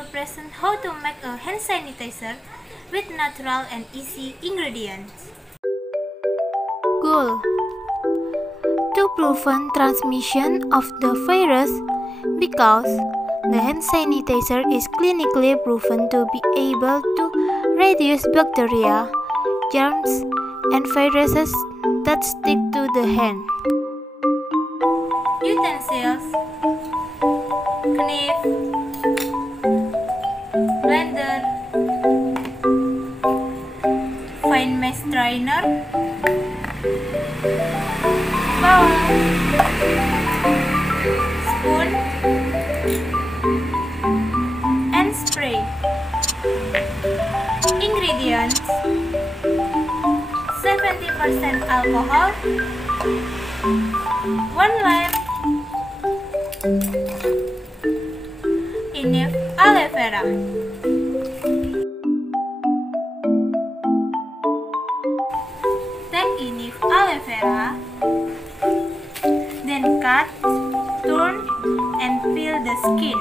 will present how to make a hand sanitizer with natural and easy ingredients. Goal: to prevent transmission of the virus, because the hand sanitizer is clinically proven to be able to reduce bacteria, germs, and viruses that stick to the hand. Utensils: knife, blender, fine mesh strainer, bowl, spoon, and spray. Ingredients: 70% alcohol, 1 lime, enough aloe vera. Take enough aloe vera, then cut, turn, and peel the skin.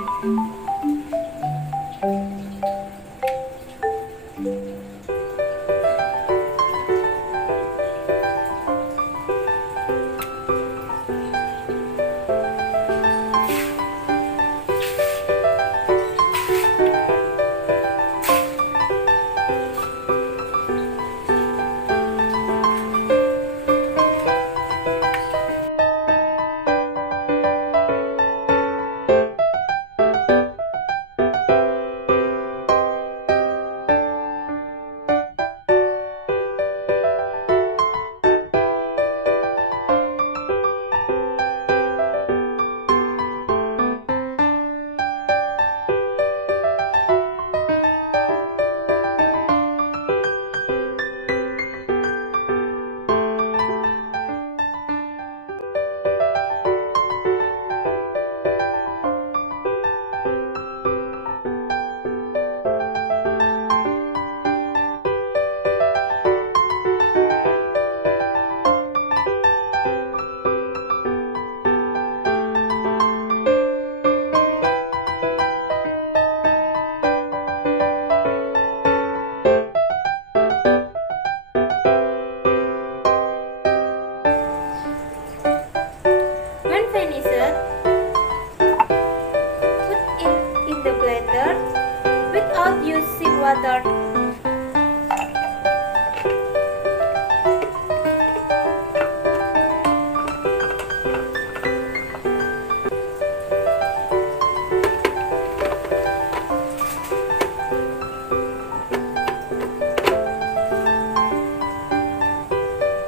Without using water.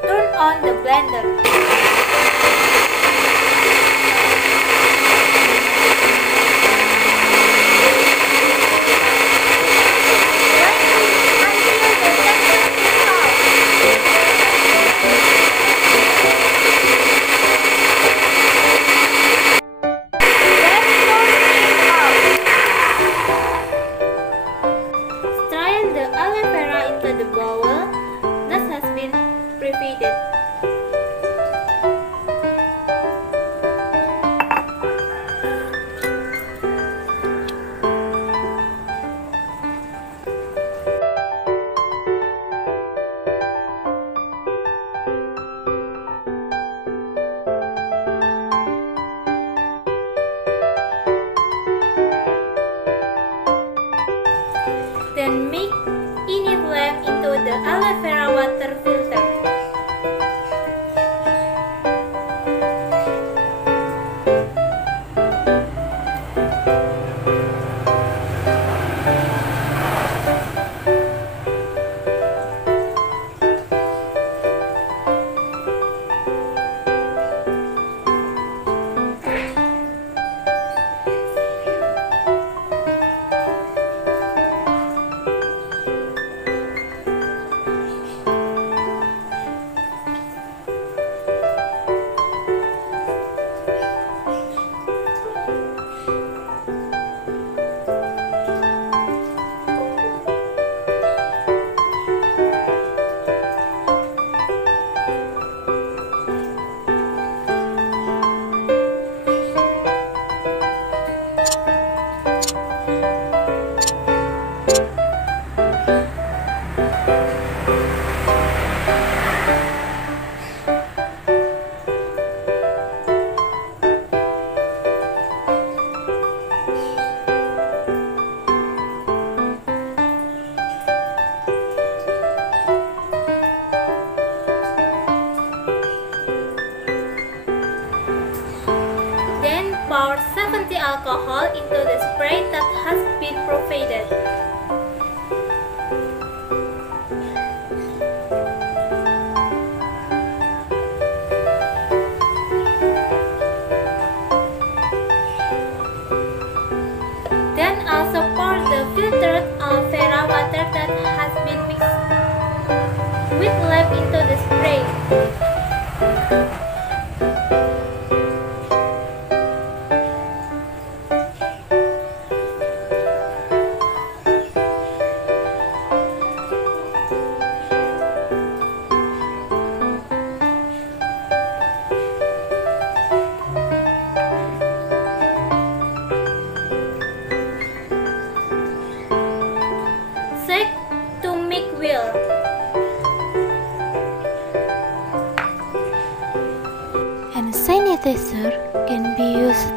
Turn on the blender. The aloe vera into the bowl that has been preheated. Then make enough lime into the aloe vera water filter. faded. Then also pour the filtered aloe vera water that has been mixed with lime into the spray. Shake to make well. Hand sanitizer can be used